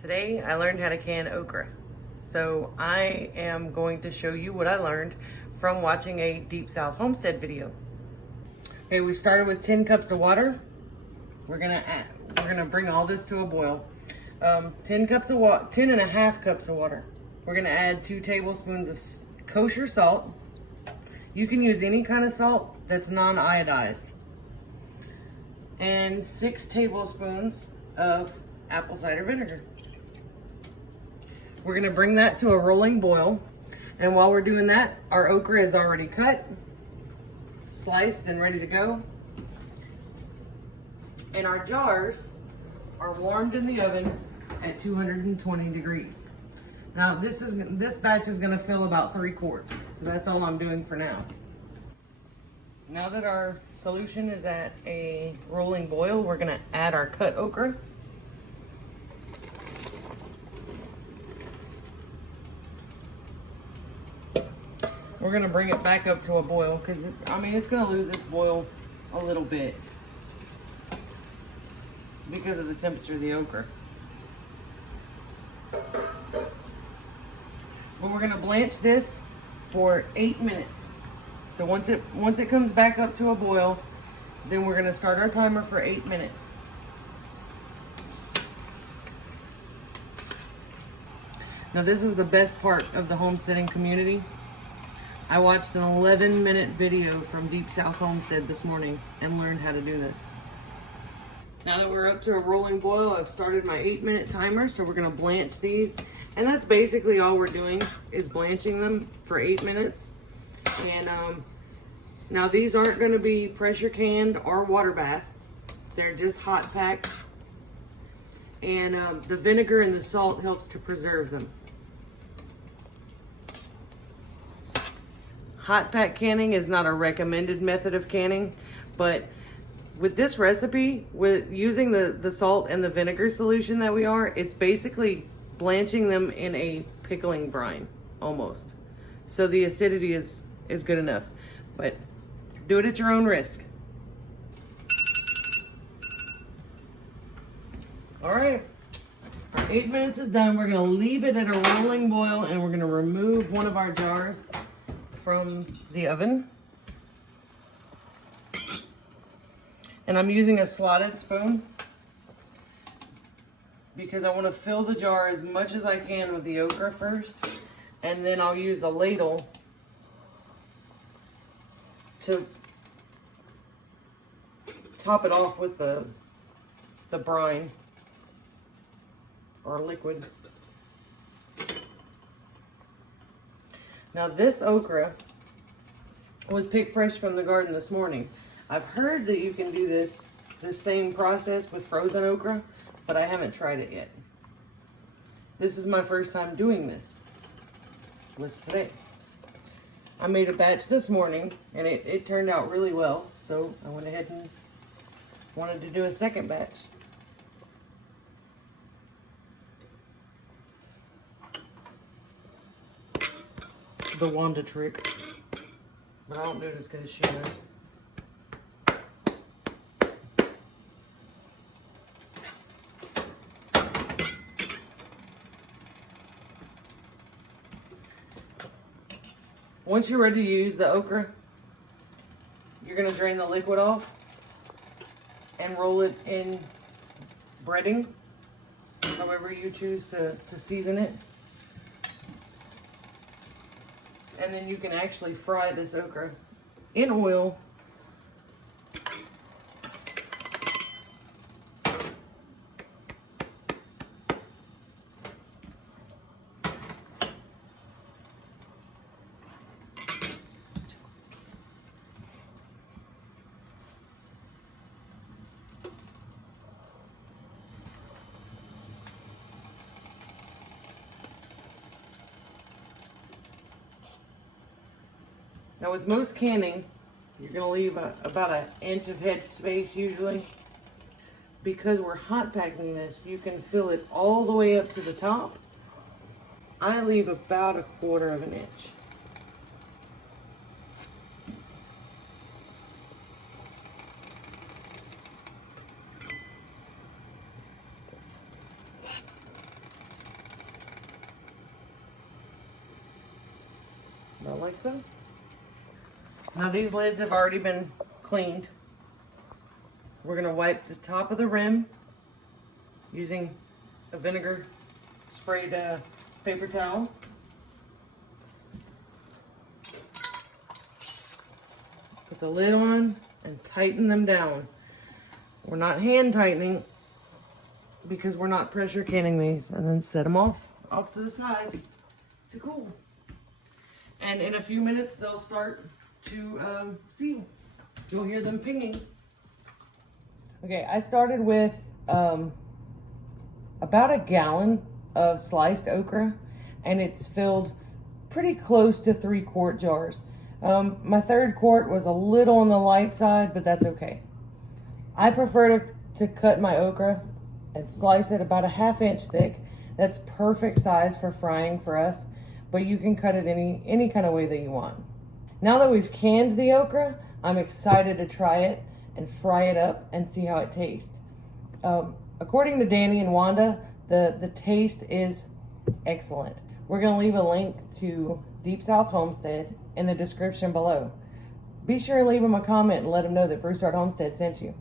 Today I learned how to can okra. So I am going to show you what I learned from watching a Deep South Homestead video. Okay, we started with 10 cups of water. We're gonna bring all this to a boil. 10 and a half cups of water. We're gonna add 2 tablespoons of kosher salt. You can use any kind of salt that's non-iodized. And 6 tablespoons of apple cider vinegar. We're gonna bring that to a rolling boil. And while we're doing that, our okra is already cut, sliced and ready to go. And our jars are warmed in the oven at 220 degrees. Now this batch is gonna fill about 3 quarts. So that's all I'm doing for now. Now that our solution is at a rolling boil, we're gonna add our cut okra. We're gonna bring it back up to a boil because it's gonna lose its boil a little bit because of the temperature of the okra. But we're gonna blanch this for 8 minutes. So once it comes back up to a boil, then we're gonna start our timer for 8 minutes. Now this is the best part of the homesteading community. I watched an 11-minute video from Deep South Homestead this morning and learned how to do this. Now that we're up to a rolling boil, I've started my 8-minute timer, so we're gonna blanch these. And that's basically all we're doing is blanching them for 8 minutes. And now these aren't gonna be pressure canned or water bath. They're just hot packed. And the vinegar and the salt helps to preserve them. Hot pack canning is not a recommended method of canning, but with this recipe, with using the salt and the vinegar solution that it's basically blanching them in a pickling brine, almost. So the acidity is good enough, but do it at your own risk. All right, our 8 minutes is done. We're gonna leave it at a rolling boil and we're gonna remove one of our jars from the oven. And I'm using a slotted spoon because I want to fill the jar as much as I can with the okra first, and then I'll use the ladle to top it off with the brine or liquid. Now this okra was picked fresh from the garden this morning. I've heard that you can do this same process with frozen okra, but I haven't tried it yet. This is my first time doing this. Was today. I made a batch this morning and it turned out really well, so I went ahead and wanted to do a second batch. The Wanda trick, but I don't do it as good as she does. Once you're ready to use the okra, you're going to drain the liquid off and roll it in breading, however you choose to season it. And then you can actually fry this okra in oil. Now with most canning, you're gonna leave about an inch of head space usually. Because we're hot packing this, you can fill it all the way up to the top. I leave about 1/4 of an inch. About like so. Now these lids have already been cleaned. We're gonna wipe the top of the rim using a vinegar sprayed paper towel. Put the lid on and tighten them down. We're not hand tightening because we're not pressure canning these, and then set them off to the side to cool. And in a few minutes, they'll start to seal. You'll hear them pinging. Okay, I started with about a gallon of sliced okra, and it's filled pretty close to 3-quart jars. My 3rd quart was a little on the light side, but that's okay. I prefer to cut my okra and slice it about a 1/2 inch thick. That's perfect size for frying for us, but you can cut it any kind of way that you want. Now that we've canned the okra, I'm excited to try it and fry it up and see how it tastes. According to Danny and Wanda, the taste is excellent. We're gonna leave a link to Deep South Homestead in the description below. Be sure to leave them a comment and let them know that Broussard Homestead sent you.